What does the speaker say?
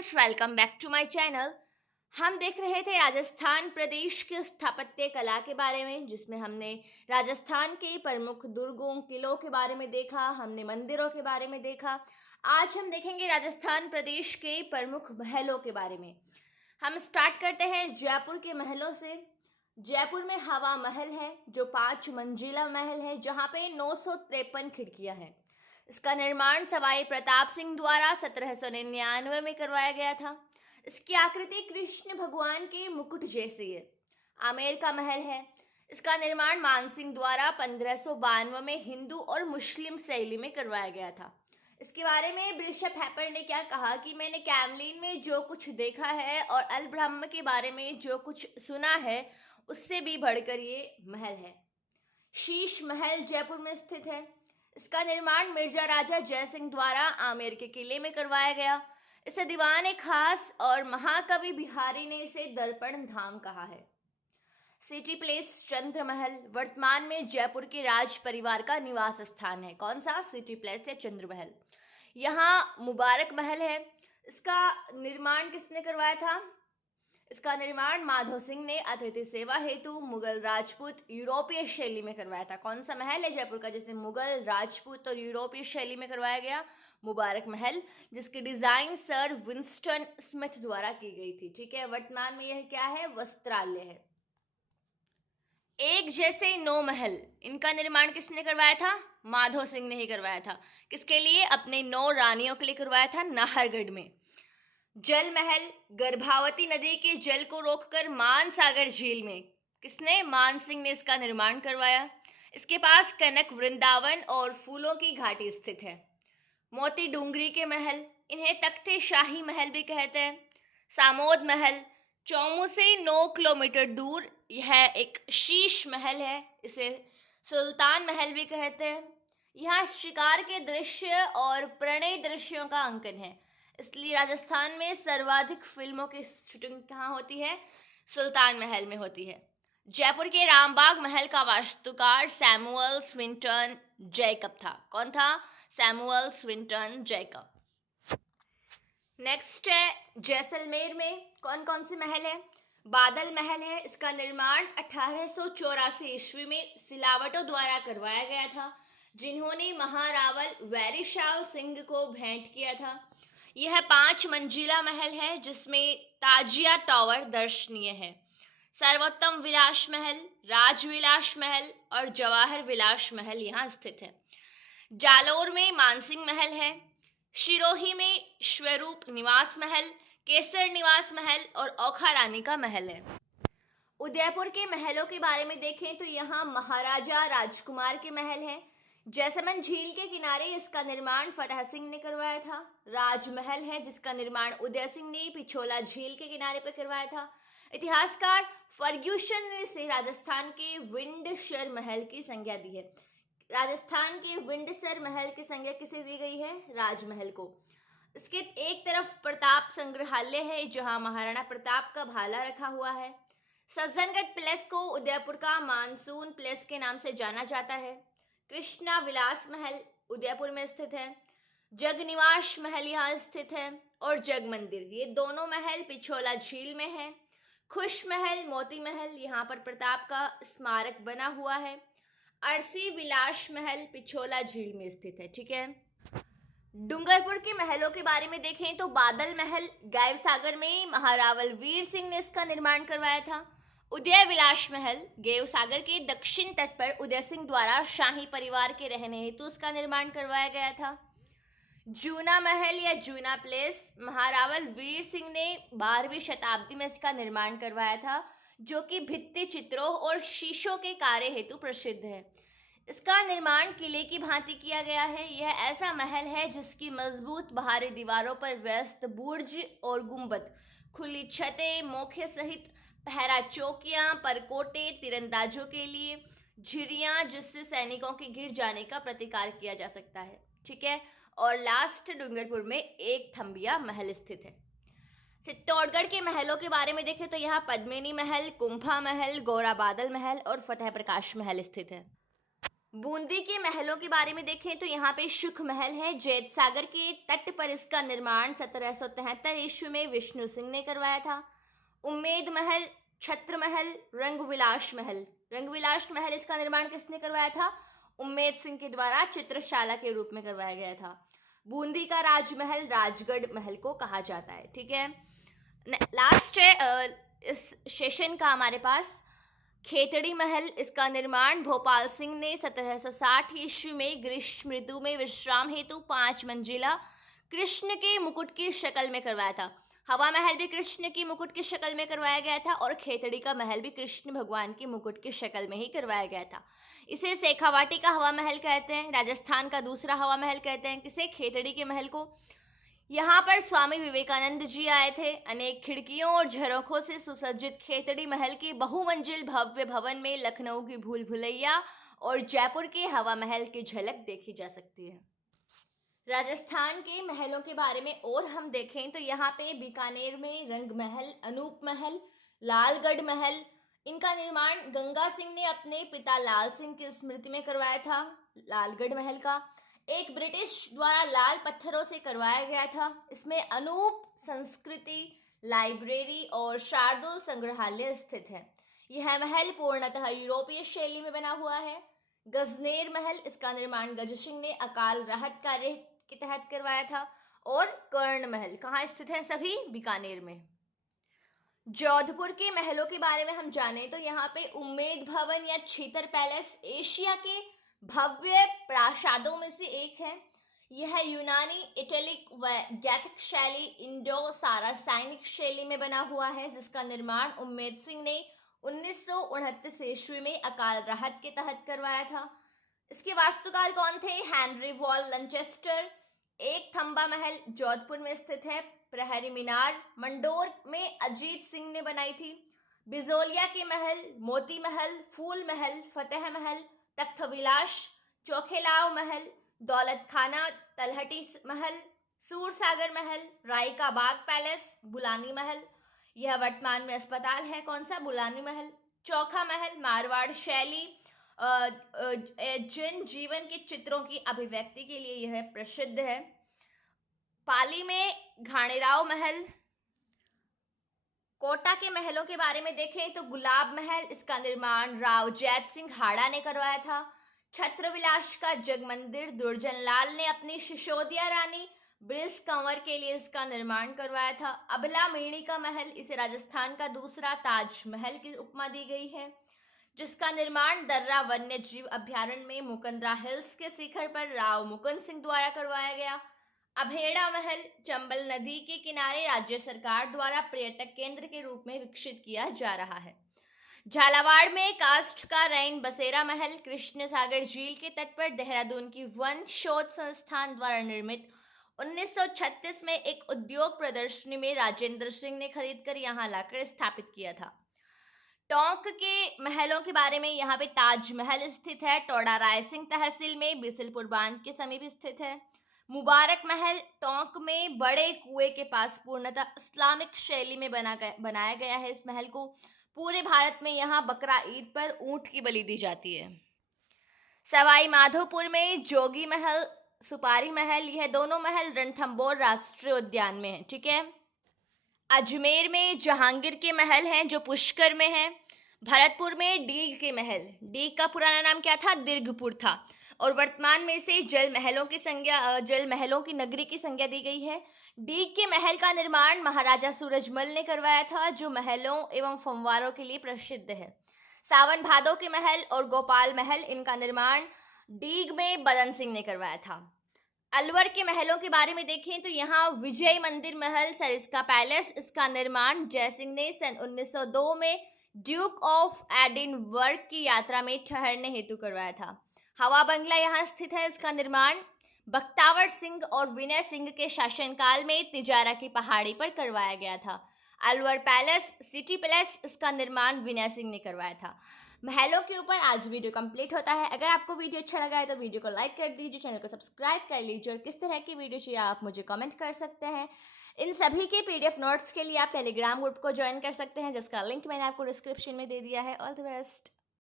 Friends, welcome back to my channel. हम देख रहे थे राजस्थान प्रदेश के स्थापत्य कला के बारे में, जिसमें हमने राजस्थान के प्रमुख दुर्गों किलों के बारे में देखा, हमने मंदिरों के बारे में देखा। आज हम देखेंगे राजस्थान प्रदेश के प्रमुख महलों के बारे में। हम स्टार्ट करते हैं जयपुर के महलों से। जयपुर में हवा महल है, जो 5 मंजिला महल है, जहाँ पे 953 खिड़कियां हैं। इसका निर्माण सवाई प्रताप सिंह द्वारा 1799 में करवाया गया था। इसकी आकृति कृष्ण भगवान के मुकुट जैसी है। आमेर का महल है। इसका निर्माण मानसिंह द्वारा 1592 में हिंदू और मुस्लिम शैली में करवाया गया था। इसके बारे में बिशप हैपर ने क्या कहा कि मैंने कैमलिन में जो कुछ देखा है और अल ब्रह्म के बारे में जो कुछ सुना है, उससे भी बढ़कर ये महल है। शीश महल जयपुर में स्थित है। इसका निर्माण मिर्जा राजा जयसिंह द्वारा आमेर के किले में करवाया गया। इसे दीवान ए खास और महाकवि बिहारी ने इसे दर्पण धाम कहा है। सिटी प्लेस चंद्र महल वर्तमान में जयपुर के राज परिवार का निवास स्थान है। कौन सा? सिटी प्लेस या चंद्र महल। यहाँ मुबारक महल है। इसका निर्माण किसने करवाया था? इसका निर्माण माधव सिंह ने अतिथि सेवा हेतु मुगल राजपूत यूरोपीय शैली में करवाया था। कौन सा महल है जयपुर का जिसे मुगल राजपूत और यूरोपीय शैली में करवाया गया? मुबारक महल, जिसकी डिजाइन सर विंस्टन स्मिथ द्वारा की गई थी। ठीक है, वर्तमान में यह क्या है? वस्त्रालय है। एक जैसे 9 महल, इनका निर्माण किसने करवाया था? माधव सिंह ने ही करवाया था। किसके लिए? अपने 9 रानियों के लिए करवाया था, नाहरगढ़ में। जल महल गर्भावती नदी के जल को रोककर मानसागर झील में किसने? मान सिंह ने इसका निर्माण करवाया। इसके पास कनक वृंदावन और फूलों की घाटी स्थित है। मोती डूंगरी के महल, इन्हें तख्ते शाही महल भी कहते हैं। सामोद महल चौमू से 9 किलोमीटर दूर यह एक शीश महल है। इसे सुल्तान महल भी कहते हैं। यहाँ शिकार के दृश्य और प्रणय दृश्यों का अंकन है, इसलिए राजस्थान में सर्वाधिक फिल्मों की शूटिंग कहाँ होती है? सुल्तान महल में होती है। जयपुर के रामबाग महल का वास्तुकार सैमुअल स्विंटन जैकब था। कौन था? Samuel Swinton Jacob. नेक्स्ट है जैसलमेर में कौन कौन से महल है? बादल महल है। इसका निर्माण 1884 ईस्वी में सिलावटों द्वारा करवाया गया था, जिन्होंने महारावल वैरीशाल सिंह को भेंट किया था। यह 5 मंजिला महल है, जिसमें ताजिया टावर दर्शनीय है। सर्वोत्तम विलास महल, राजविलास महल और जवाहर विलास महल यहाँ स्थित है। जालोर में मानसिंह महल है। शिरोही में स्वरूप निवास महल, केसर निवास महल और ओखा रानी का महल है। उदयपुर के महलों के बारे में देखें तो यहाँ महाराजा राजकुमार के महल हैं। जैसमंद झील के किनारे इसका निर्माण फतेह सिंह ने करवाया था। राजमहल है, जिसका निर्माण उदय सिंह ने पिछोला झील के किनारे पर करवाया था। इतिहासकार फर्ग्यूसन ने इसे राजस्थान के विंडसर महल की संज्ञा दी है। राजस्थान के विंडसर महल की संज्ञा किसे दी गई है? राजमहल को। इसके एक तरफ प्रताप संग्रहालय है, जहां महाराणा प्रताप का भाला रखा हुआ है। सज्जनगढ़ पैलेस को उदयपुर का मानसून पैलेस के नाम से जाना जाता है। कृष्णा विलास महल उदयपुर में स्थित है। जगनिवास महल यहाँ स्थित है और जग मंदिर, ये दोनों महल पिछोला झील में है। खुश महल, मोती महल, यहाँ पर प्रताप का स्मारक बना हुआ है। अरसी विलास महल पिछोला झील में स्थित है। ठीक है, डूंगरपुर के महलों के बारे में देखें तो बादल महल गायब सागर में महारावल वीर सिंह ने इसका निर्माण करवाया था। उदय विलास महल गेव सागर के दक्षिण तट पर उदय सिंह द्वारा शाही परिवार के रहने हेतु इसका निर्माण करवाया गया था। जूना महल या जूना प्लेस महारावल वीर सिंह ने 12वीं शताब्दी में इसका निर्माण करवाया था, जो कि भित्ति चित्रों और शीशों के कार्य हेतु प्रसिद्ध है। इसका निर्माण किले की भांति किया गया है। यह ऐसा महल है जिसकी मजबूत बाहरी दीवारों पर व्यस्त बुर्ज और गुंबद, खुली छतें, मोखे सहित पहरा चौकियां, परकोटे, तीरंदाजों के लिए झिड़ियां, जिससे सैनिकों के गिर जाने का प्रतिकार किया जा सकता है। ठीक है, और लास्ट डूंगरपुर में एक थम्बिया महल स्थित है। चित्तौड़गढ़ के महलों के बारे में देखें तो यहाँ पद्मिनी महल, कुंभा महल, गौरा बादल महल और फतेह प्रकाश महल स्थित है। बूंदी के महलों के बारे में देखें तो यहाँ पे सुख महल है। जैत सागर के तट पर इसका निर्माण 1773 ईस्वी में विष्णु सिंह ने करवाया था। उम्मेद महल, छत्र महल, रंगविलास महल। रंगविलास महल इसका निर्माण किसने करवाया था? उम्मेद सिंह के द्वारा चित्रशाला के रूप में करवाया गया था। बूंदी का राजमहल राजगढ़ महल को कहा जाता है। ठीक है, लास्ट है इस सेशन का हमारे पास खेतड़ी महल। इसका निर्माण भोपाल सिंह ने 1760 ईस्वी में ग्रीष्म ऋतु में विश्राम हेतु 5 मंजिला कृष्ण के मुकुट की शक्ल में करवाया था। हवा महल भी कृष्ण की मुकुट की शक्ल में करवाया गया था और खेतड़ी का महल भी कृष्ण भगवान की मुकुट की शक्ल में ही करवाया गया था। इसे शेखावाटी का हवा महल कहते हैं। राजस्थान का दूसरा हवा महल कहते हैं किसे? खेतड़ी के महल को। यहाँ पर स्वामी विवेकानंद जी आए थे। अनेक खिड़कियों और झरोखों से सुसज्जित खेतड़ी महल के बहुमंजिल भव्य भवन में लखनऊ की भूल भुलैया और जयपुर के हवा महल की झलक देखी जा सकती है। राजस्थान के महलों के बारे में और हम देखें तो यहाँ पे बीकानेर में रंग महल, अनूप महल, लालगढ़ महल, इनका निर्माण गंगा सिंह ने अपने पिता लाल सिंह की स्मृति में करवाया था। लालगढ़ महल का एक ब्रिटिश द्वारा लाल पत्थरों से करवाया गया था। इसमें अनूप संस्कृति लाइब्रेरी और शार्दुल संग्रहालय स्थित है। यह महल पूर्णतः यूरोपीय शैली में बना हुआ है। गजनेर महल, इसका निर्माण गज सिंह ने अकाल राहत कार्य के तहत करवाया था। और कर्ण महल कहाँ स्थित है? सभी बीकानेर में। जोधपुर के महलों के बारे में हम जाने तो यहाँ पे उम्मेद भवन या छीतर पैलेस एशिया के भव्य प्रासादों में से एक है। यह यूनानी, इटैलिक व गैथिक शैली, इंडो सारासाइनिक शैली में बना हुआ है, जिसका निर्माण उम्मेद सिंह ने 1929 ईस्वी में अकाल राहत के तहत करवाया था। इसके वास्तुकार कौन थे? Henry Vaughan Lanchester. एक थंबा महल जोधपुर में स्थित है। प्रहरी मीनार मंडोर में अजीत सिंह ने बनाई थी। बिजोलिया के महल, मोती महल, फूल महल, फतेह महल, तख्त विलास, चौखेलाव महल, दौलत खाना, तलहटी महल, सूरसागर महल, राय का बाग पैलेस, बुलानी महल, यह वर्तमान में अस्पताल है। कौन सा? बुलानी महल। चौखा महल मारवाड़ शैली जन जीवन के चित्रों की अभिव्यक्ति के लिए यह प्रसिद्ध है। पाली में घाणेराव महल। कोटा के महलों के बारे में देखें तो गुलाब महल, इसका निर्माण राव जैत सिंह हाड़ा ने करवाया था। छत्रविलास का जग मंदिर दुर्जन लाल ने अपनी शिशोदिया रानी ब्रिज कंवर के लिए इसका निर्माण करवाया था। अबला मेणी का महल, इसे राजस्थान का दूसरा ताजमहल की उपमा दी गई है, जिसका निर्माण दर्रा वन्य जीव अभ्यारण्य में मुकंदरा हिल्स के शिखर पर राव मुकुंद सिंह द्वारा करवाया गया। अभेड़ा महल चंबल नदी के किनारे राज्य सरकार द्वारा पर्यटक केंद्र के रूप में विकसित किया जा रहा है। झालावाड़ में काष्ठ का रैन बसेरा महल कृष्ण सागर झील के तट पर देहरादून की वन शोध संस्थान द्वारा निर्मित 1936 में एक उद्योग प्रदर्शनी में राजेंद्र सिंह ने खरीदकर यहाँ लाकर स्थापित किया था। टोंक के महलों के बारे में यहाँ पे ताजमहल स्थित है। टोडा रायसिंह तहसील में बिसलपुर बांध के समीप स्थित है। मुबारक महल टोंक में बड़े कुएं के पास पूर्णतः इस्लामिक शैली में बनाया गया है। इस महल को पूरे भारत में यहाँ बकरा ईद पर ऊंट की बलि दी जाती है। सवाई माधोपुर में जोगी महल, सुपारी महल, यह दोनों महल रणथंभौर राष्ट्रीय उद्यान में है। ठीक है। अजमेर में जहांगीर के महल हैं जो पुष्कर में है। भरतपुर में डीग के महल, डीग का पुराना नाम क्या था? दीर्घपुर था, और वर्तमान में इसे जल महलों की नगरी की संज्ञा दी गई है। डीग के महल का निर्माण महाराजा सूरजमल ने करवाया था, जो महलों एवं फव्वारों के लिए प्रसिद्ध है। सावन भादो के महल और गोपाल महल, इनका निर्माण डीग में बदन सिंह ने करवाया था। अलवर के महलों के बारे में देखें तो यहाँ विजय मंदिर महल सरिस्का पैलेस, इसका निर्माण जयसिंह ने सन 1902 में ड्यूक ऑफ एडिनबर्ग की यात्रा में ठहरने हेतु करवाया था। हवा बंगला यहाँ स्थित है, इसका निर्माण बख्तावर सिंह और विनय सिंह के शासनकाल में तिजारा की पहाड़ी पर करवाया गया था। अलवर पैलेस, सिटी पैलेस, इसका निर्माण विनय सिंह ने करवाया था। महलों के ऊपर आज वीडियो कंप्लीट होता है। अगर आपको वीडियो अच्छा लगा है तो वीडियो को लाइक कर दीजिए, चैनल को सब्सक्राइब कर लीजिए, और किस तरह की वीडियो चाहिए आप मुझे कमेंट कर सकते हैं। इन सभी के पीडीएफ नोट्स के लिए आप टेलीग्राम ग्रुप को ज्वाइन कर सकते हैं, जिसका लिंक मैंने आपको डिस्क्रिप्शन में दे दिया है। All the best.